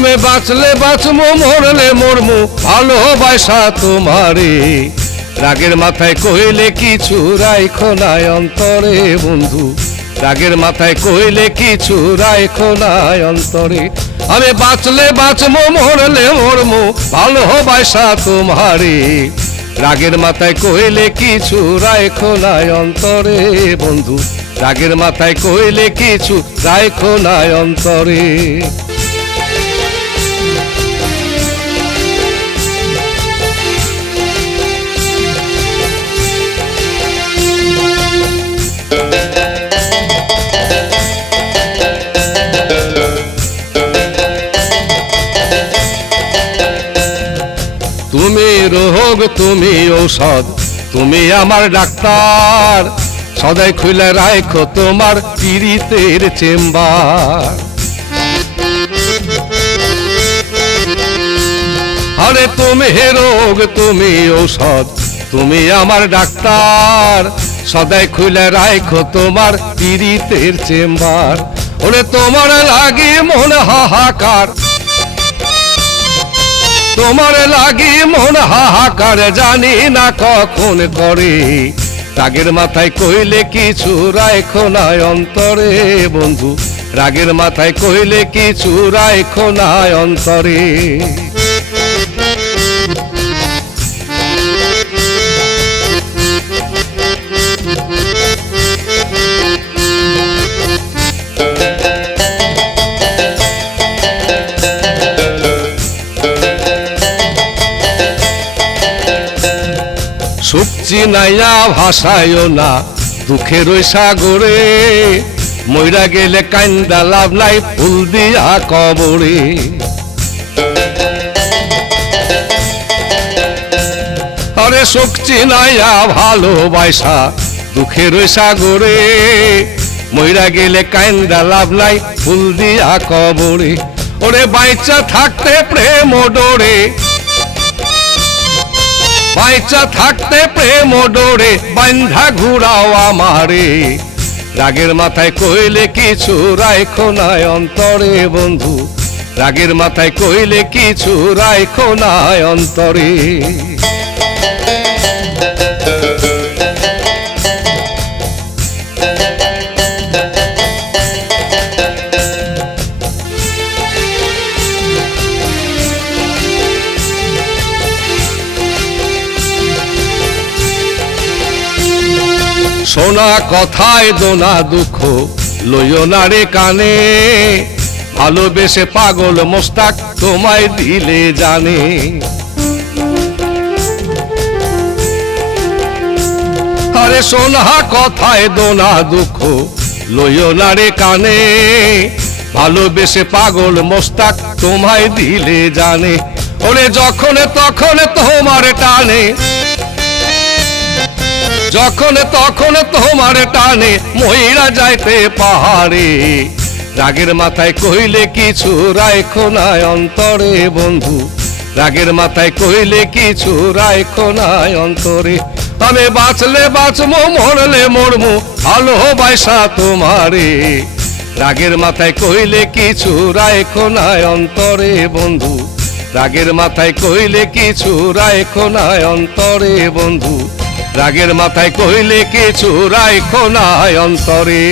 আমি বাঁচলে বাঁচমু মরলে মরমু ভালোবাসা তোমারে। রাগের মাথায় কইলে কিছু রাইখো নাই অন্তরে বন্ধু, রাগের মাথায় কইলে কিছু রাইখো নাই অন্তরে। আমি বাঁচলে বাঁচমু মরলে মরমু ভালোবাসা তোমারে। রাগের মাথায় কইলে কিছু রাইখো নাই অন্তরে বন্ধু, রাগের মাথায় কইলে কিছু রাইখো নাই অন্তরে। তুমি রোগ তুমি ঔষধ, তুমি আমার ডাক্তার, সদাই খুলে রাখো তোমার পীড়িতের চেম্বার। আরে তুমি রোগ তুমি ঔষধ, তুমি আমার ডাক্তার, সদাই খুলে রাখো তোমার পীড়িতের চেম্বার। ওরে তোমার লাগে মন হাহাকার, তোমার লাগি মন হাহাকার, জানি না কখন করে। রাগের মাথায় কইলে কিছু রাইখো নাই অন্তরে বন্ধু, রাগের মাথায় কইলে কিছু রাইখো নাই অন্তরে। সুখ চিনাইয়া ভাসায়ও না দুঃখের ওই সাগরে, মইরা গেলে কান্দা লাভ নাই ফুল দিয়া কবরে। আরে সুখ চিনাইয়া ভালোবাসা দুঃখের ওই সাগরে, মইরা গেলে কান্দা লাভ নাই ফুল দিয়া কবরে। ওরে বাইচা থাকতে প্রেম ডোরে, বাইচা থাকতে প্রেম ডোরে বান্ধা ঘুরাও আমারে। রাগের মাথায় কইলে কিছু রাইখো নাই অন্তরে বন্ধু, রাগের মাথায় কইলে কিছু রাইখো নাই অন্তরে। শোনা কথায় দোনা দুঃখ লইও না রে কানে, ভালোবেসে পাগল মোস্তাক তোমায় দিলে জানে। আরে শোনা কথায় দোনা দুঃখ লইও না রে কানে, ভালোবেসে পাগল মোস্তাক তোমায় দিলে জানে। ওরে যখন তখন তোমার টানে, যখন তখন তোমার টানে মইরা যাইতে পাহাড়ে। রাগের মাথায় কইলে কিছু রাইখো নাই অন্তরে বন্ধু, রাগের মাথায় কইলে কিছু রাইখো নাই অন্তরে। আমি বাঁচলে বাঁচমু মরলে মরমু ভালোবাসা তোমারে। রাগের মাথায় কইলে কিছু রাইখো নাই অন্তরে বন্ধু, রাগের মাথায় কইলে কিছু রাইখো নাই অন্তরে বন্ধু, রাগের মাথায় কইলে কিছু রাইখো নাই অন্তরে।